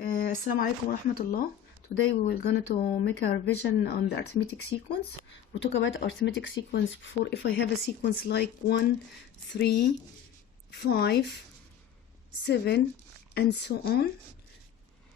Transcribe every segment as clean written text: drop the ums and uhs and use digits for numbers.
Assalamu alaikum wa rahmatullah. Today we will going to make a revision on the arithmetic sequence. We talk about arithmetic sequence before. If I have a sequence like 1, 3, 5, 7 and so on.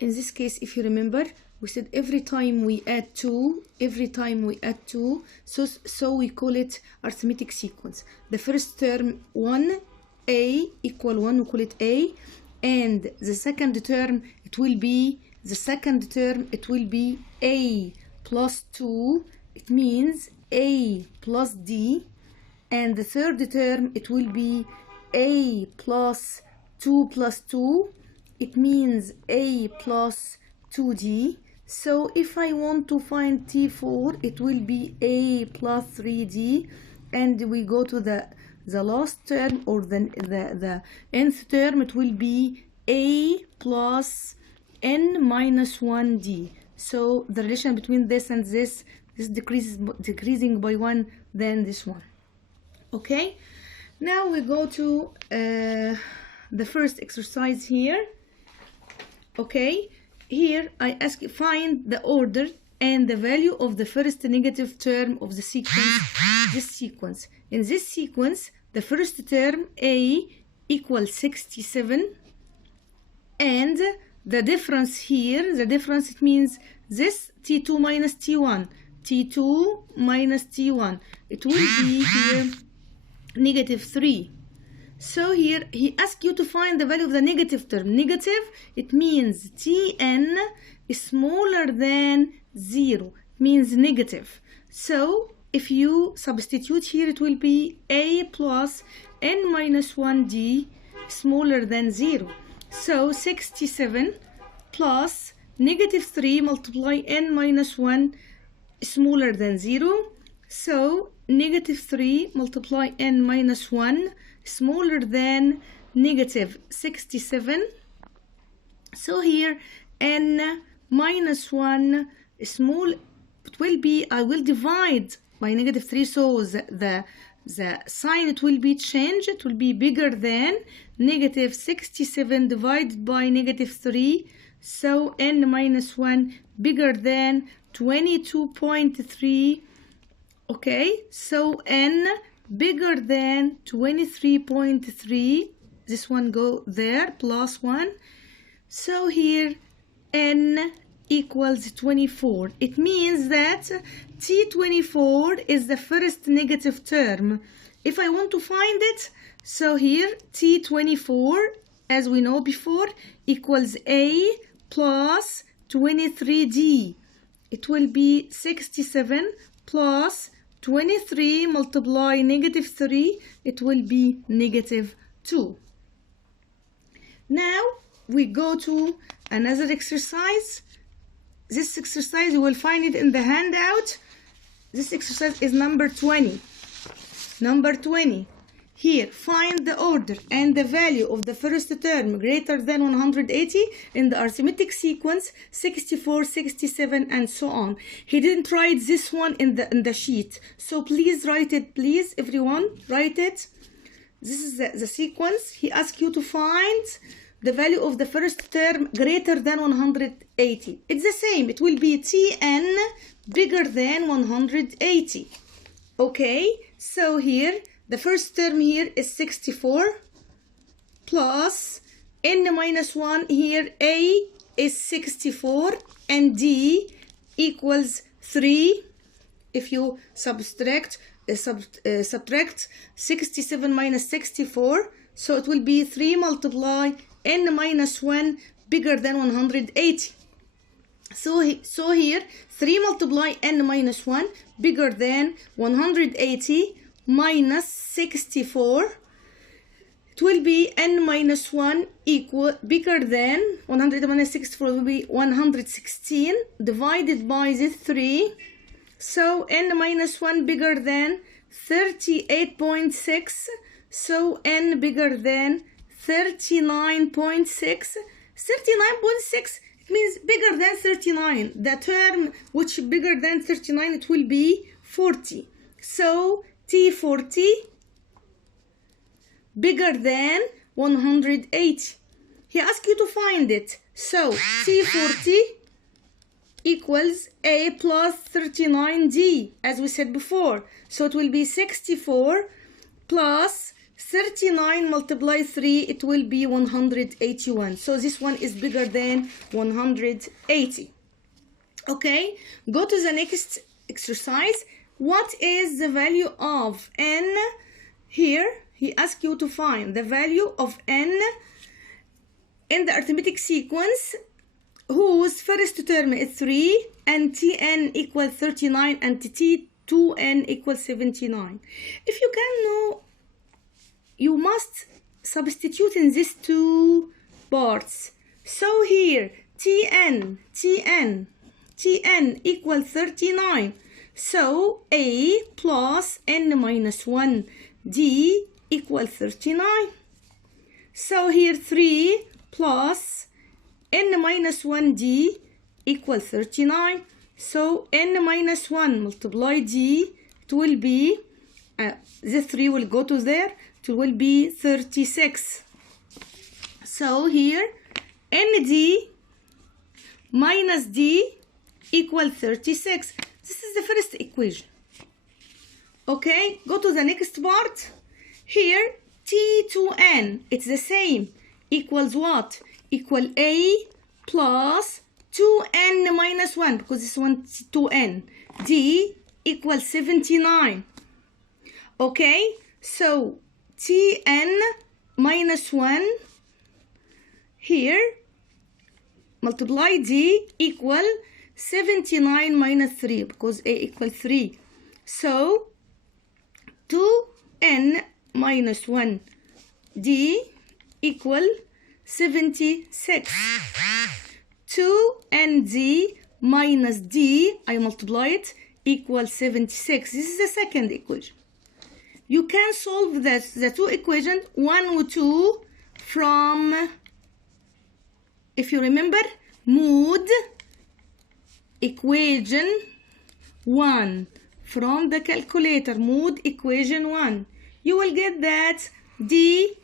In this case, if you remember, we said every time we add 2, so we call it arithmetic sequence. The first term 1, a equal 1, we call it a, and the second term it will be a plus 2, it means a plus d, and the third term it will be a plus 2 plus 2, it means a plus 2d. So if I want to find T4, it will be a plus 3d, and we go to the last term, or the nth term, it will be a plus n minus 1d. So the relation between this and this decreasing by 1 than this one. Okay, now we go to the first exercise here. Okay, here I ask you find the order and the value of the first negative term of the sequence. In this sequence, the first term a equals 67, and the difference here, it means this T2 minus T1, it will be here negative 3. So here he asks you to find the value of the negative term. Negative, it means Tn is smaller than 0, it means negative. So if you substitute here, it will be a plus n minus 1d smaller than 0. So 67 plus negative 3 multiply n minus 1 smaller than 0. So negative 3 multiply n minus 1 smaller than negative 67. So here n minus 1 small, it will be, I will divide by negative 3, so the sign it will be changed, it will be bigger than negative 67 divided by negative 3, so n minus 1 bigger than 22.3. okay, so n bigger than 23.3, this one go there, plus 1, so here n equals 24. It means that T24 is the first negative term. If I want to find it, so here T24, as we know before, equals a plus 23d. It will be 67 plus 23 multiply negative 3, it will be negative 2. Now we go to another exercise. This exercise, you will find it in the handout. This exercise is number 20. Number 20. Here, find the order and the value of the first term greater than 180 in the arithmetic sequence 64, 67, and so on. He didn't write this one in the sheet, so please write it. Please, everyone, write it. This is the sequence. He asks you to find the value of the first term greater than 180. It's the same. It will be Tn bigger than 180. Okay, so here the first term here is 64 plus n minus 1, here a is 64 and d equals 3. If you subtract 67 minus 64, so it will be 3 multiply n minus 1 bigger than 180. So here 3 multiply n minus 1 bigger than 180 minus 64, it will be n minus 1 equal bigger than 180 minus 64 will be 116 divided by this 3, so n minus 1 bigger than 38.6, so n bigger than 39.6. 39.6, it means bigger than 39. The term which bigger than 39, it will be 40. So T40 bigger than 180. He asks you to find it. So T40 equals A plus 39D, as we said before. So it will be 64 plus 39 multiplied 3, it will be 181. So this one is bigger than 180. Okay, go to the next exercise. What is the value of n? Here, he asks you to find the value of n in the arithmetic sequence whose first term is 3 and Tn equals 39 and T2n equals 79. If you can know, you must substitute in these two parts. So here, Tn equals 39. So A plus n minus 1 D equals 39. So here 3 plus n minus 1 D equals 39. So n minus 1 multiply D, it will be, the 3 will go to there, it will be 36. So here nd minus D equals 36. This is the first equation. Okay, go to the next part. Here T2n, it's the same, equals what? Equal A plus 2n minus 1, because this one 2n. D equals 79. Okay, so Tn minus 1 here multiply D equal 79 minus 3, because A equals 3. So 2n minus 1 D equal 76. 2nd minus D, I multiply it, equals 76. This is the second equation. You can solve the two equations, 1 and 2, from, if you remember, mode equation 1. From the calculator, mode equation 1. You will get that D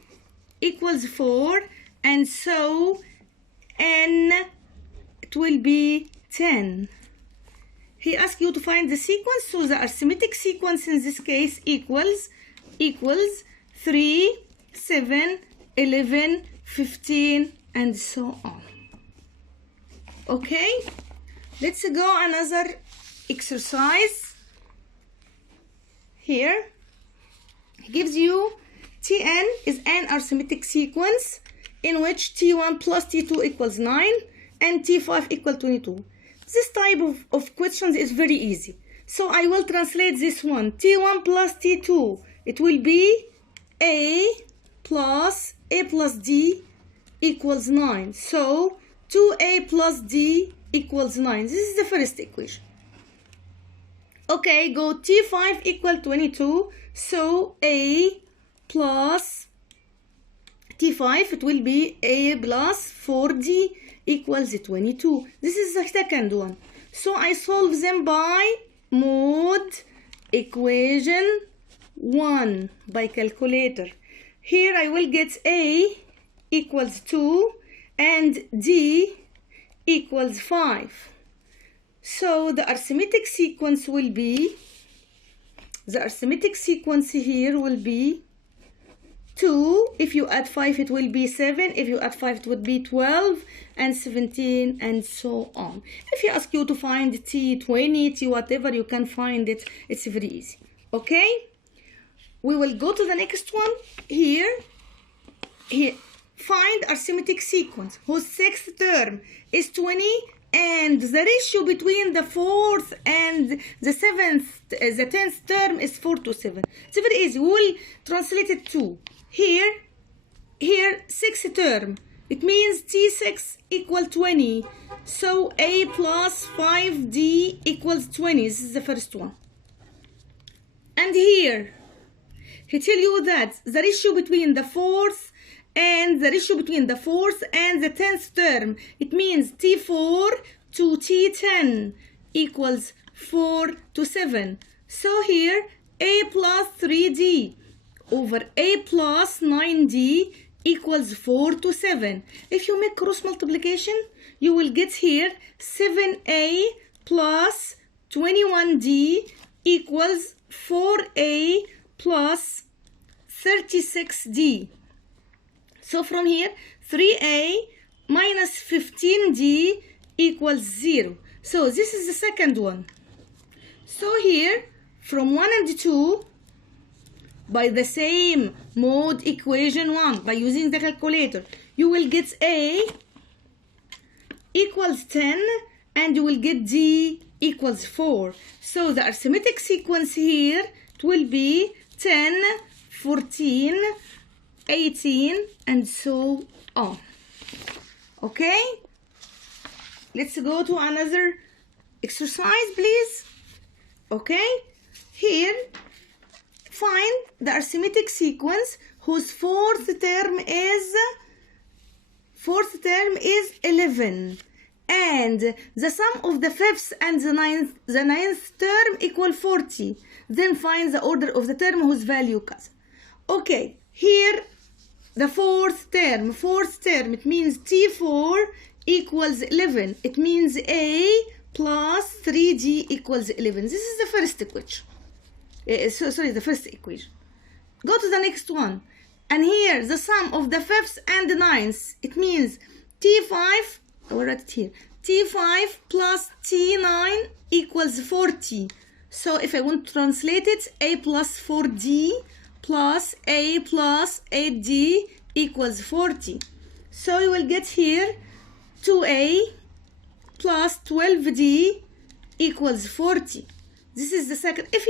equals 4, and so N, it will be 10. He asks you to find the sequence, so the arithmetic sequence in this case equals 3, 7, 11, 15, and so on. Okay, let's go another exercise. Here, he gives you Tn is an arithmetic sequence in which T1 plus T2 equals 9 and T5 equals 22. This type of questions is very easy. So I will translate this one. T1 plus T2, it will be A plus D equals 9. So 2A plus D equals 9. This is the first equation. Okay, go T5 equal 22. So A plus T5, it will be A plus 4D equals 22. This is the second one. So I solve them by mode equation 1 by calculator. Here I will get A equals 2 and D equals 5. So the arithmetic sequence will be, the arithmetic sequence here will be 2. If you add 5, it will be 7. If you add 5, it would be 12 and 17 and so on. If you ask you to find T20, T whatever, you can find it. It's very easy. Okay? We will go to the next one. Here, find arithmetic sequence whose sixth term is 20 and the ratio between the fourth and the 10th term is 4 to 7. It's very easy. We will translate it to here sixth term. It means T6 equal 20. So A plus 5D equals 20. This is the first one. And here, he tell you that the ratio between the fourth and the 10th term, it means T4 to T10 equals 4 to 7. So here A plus 3D over A plus 9D equals 4 to 7. If you make cross multiplication, you will get here 7a plus 21d equals 4a plus 36d. So from here, 3a minus 15d equals 0. So this is the second one. So here, from 1 and 2, by the same mode equation 1, by using the calculator, you will get a equals 10 and you will get d equals 4. So the arithmetic sequence here, it will be 10, 14, 18, and so on. Okay? Let's go to another exercise, please. Okay? Here, find the arithmetic sequence whose fourth term is 11, and the sum of the fifth and the ninth term equal 40. Then find the order of the term whose value كذا. Okay, here the fourth term, it means T4 equals 11. It means A plus 3D equals 11. This is the first equation. The first equation. Go to the next one. And here, the sum of the fifth and the ninth. It means T5, I'll write it here. T5 plus T9 equals 40. So if I want to translate it, A plus 4D plus A plus 8D equals 40. So you will get here 2A plus 12D equals 40. This is the second. If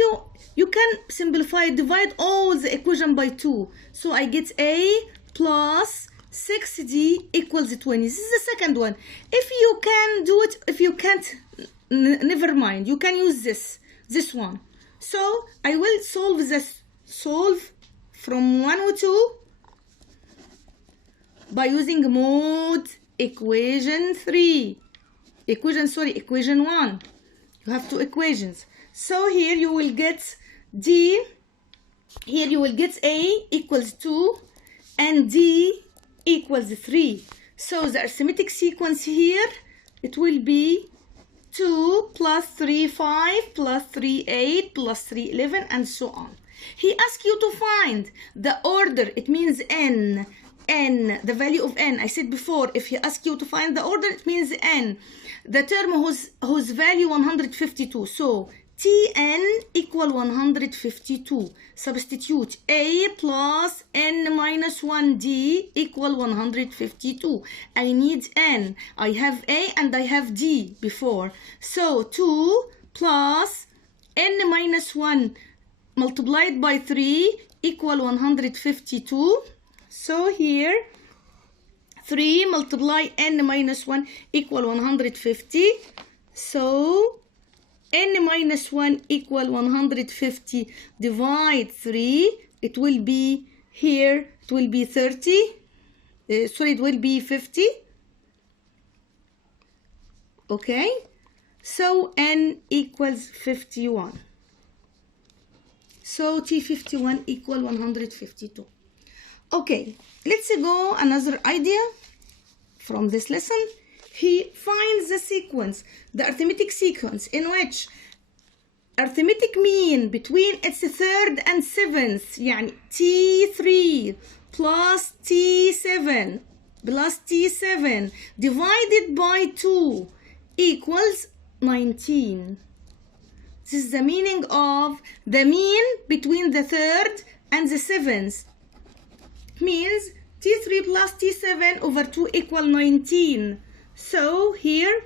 you can simplify, divide all the equation by 2. So I get A plus 6D equals 20. This is the second one. If you can do it, if you can't, never mind. You can use this one. So I will solve from 1 to 2 by using mode equation 3. Equation 1. You have two equations. So here you will get D, here you will get A equals 2 and D equals 3. So the arithmetic sequence here, it will be 2 plus 3, 5 plus 3, 8 plus 3, 11, and so on. He asks you to find the order. It means n, the value of n. I said before, if he asks you to find the order, it means n. The term whose value 152. So Tn equal 152. Substitute A plus n minus 1d equal 152. I need n. I have A and I have d before. So 2 plus n minus 1 multiplied by 3 equal 152. So here 3 multiply n minus 1 equal 150. So n minus 1 equal 150 divide 3, it will be here, it will be 30, it will be 50. Okay, so n equals 51. So T51 equal 152. Okay, let's go another idea from this lesson. He finds the sequence, the arithmetic sequence, in which arithmetic mean between its third and seventh, يعني T3 plus T7 plus T7 divided by 2 equals 19. This is the meaning of the mean between the third and the seventh. It means T3 plus T7 over 2 equal 19. So here,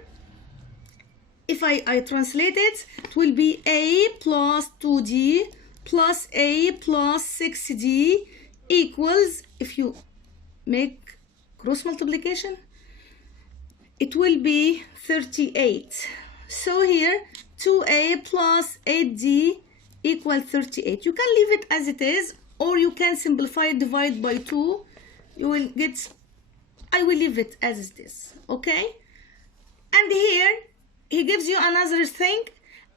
if I translate it, it will be A plus 2D plus A plus 6D equals, if you make cross multiplication, it will be 38. So here, 2A plus 8D equals 38. You can leave it as it is, or you can simplify, divide by 2. You will get, I will leave it as it is, okay? And here, he gives you another thing,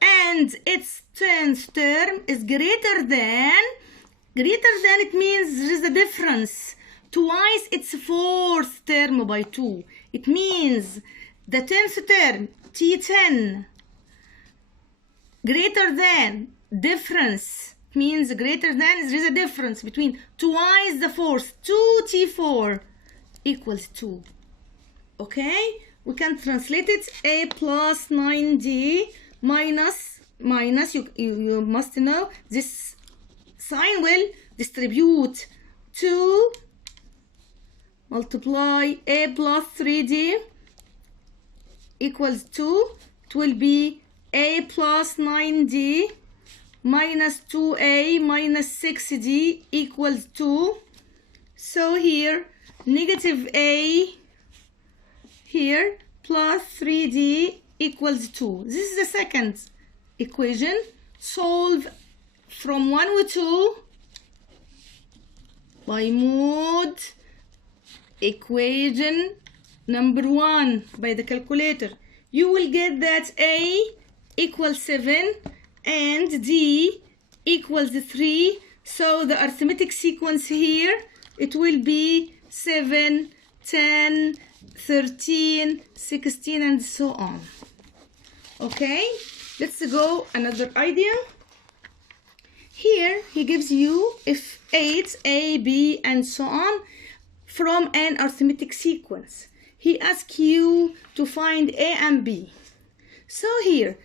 and its 10th term is greater than, it means there is a difference. twice its fourth term by 2. It means the 10th term, T10, greater than, difference means greater than, there is a difference between twice the fourth, 2T4 equals 2. Okay, we can translate it a plus 9D minus, you must know this sign will distribute 2 multiply a plus 3D equals 2. It will be a plus 9D minus 2a minus 6d equals 2. So here negative a here plus 3d equals 2. This is the second equation. Solve from 1 to 2 by mode equation number 1 by the calculator. You will get that a equals 7 and d equals 3. So the arithmetic sequence here, it will be 7, 10, 13, 16 and so on. Okay, let's go another idea. Here he gives you if 8, A, B and so on from an arithmetic sequence. He asks you to find A and B. So here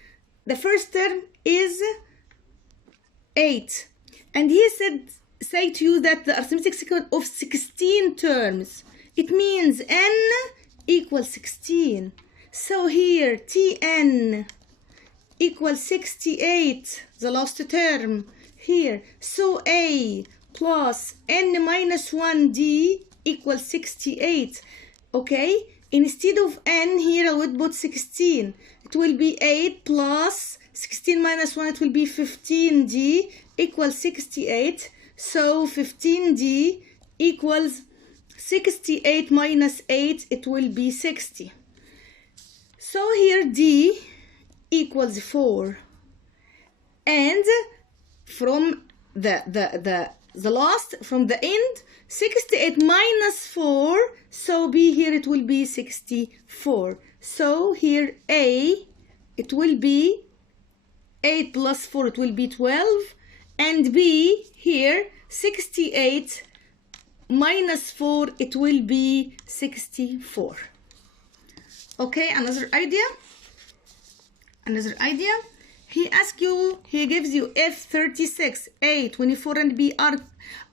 the first term is 8 and he say to you that the arithmetic sequence of 16 terms, it means n equals 16. So here Tn equals 68, the last term here. So A plus n minus 1d equals 68. Okay, instead of n here I would put 16. It will be 8 plus 16 minus 1, it will be 15d equals 68. So 15d equals 68 minus 8, it will be 60. So here d equals 4. And from the last, from the end, 68 minus 4, so b here it will be 64. So here a, it will be 8 plus 4, it will be 12, and b here 68 minus 4, it will be 64. Okay, another idea. He asks you, he gives you if 36, A, 24 and B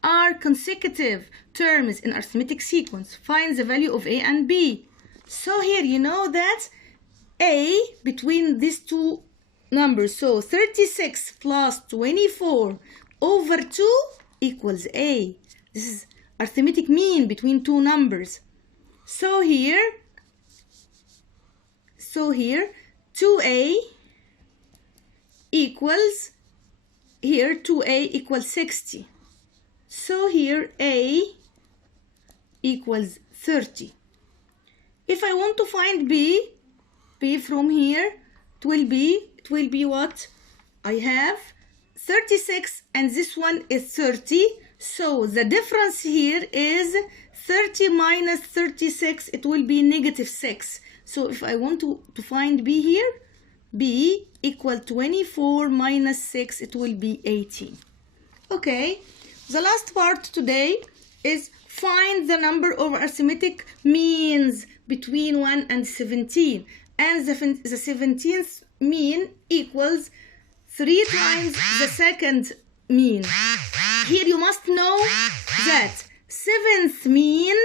are consecutive terms in arithmetic sequence, find the value of A and B. So here you know that A between these two numbers, so 36 plus 24 over 2 equals A. This is arithmetic mean between two numbers. So here 2A equals, here 2A equals 60. So here A equals 30. If I want to find B from here, it will be what? I have 36 and this one is 30. So the difference here is 30 minus 36, it will be negative 6. So if I want to find B here, B equal 24 minus 6, it will be 18. Okay, the last part today is find the number of arithmetic means between 1 and 17. And the 17th mean equals 3 times the second mean. Here you must know that seventh mean,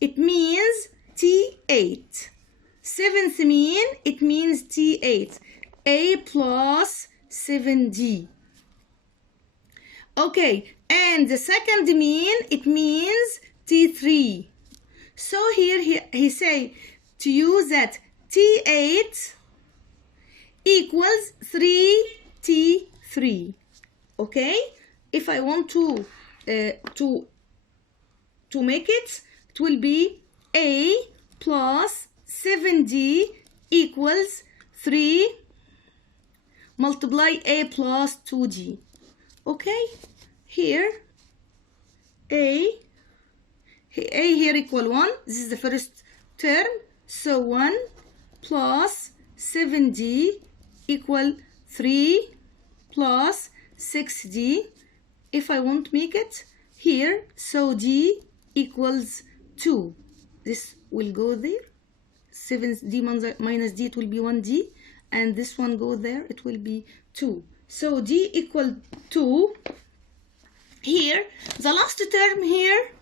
it means T8. Seventh mean, it means T8. A plus 7D. Okay, and the second mean, it means T3. So here he say to you that T8 equals 3T3. Okay, if I want to make it, it will be A plus 7D equals 3 multiply A plus 2D. Okay, here A here equal 1. This is the first term. So 1 plus 7D equal 3 plus 6D. If I want to make it here, so D equals 2. This will go there. 7D minus D, it will be 1D. And this one go there, it will be 2. So D equal 2. Here, the last term here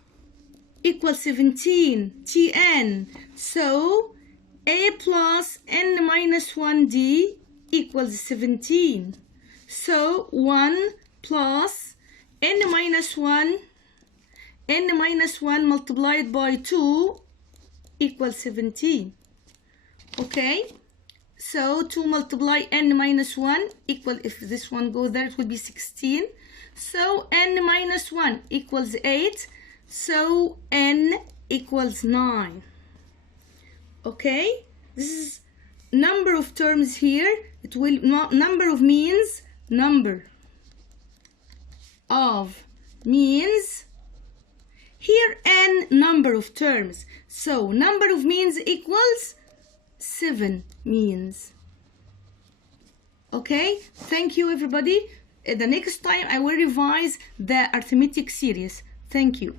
equals 17, Tn. So A plus n minus 1D equals 17. So 1 plus n minus 1 multiplied by 2 equals 17. Okay, so 2 multiply n minus 1 equal, if this one goes there, it will be 16. So n minus 1 equals 8. So n equals 9. Okay, this is number of terms here. It will not number of means, number of means. Here n number of terms. So number of means equals 7 means. Okay, thank you everybody. The next time I will revise the arithmetic series. Thank you.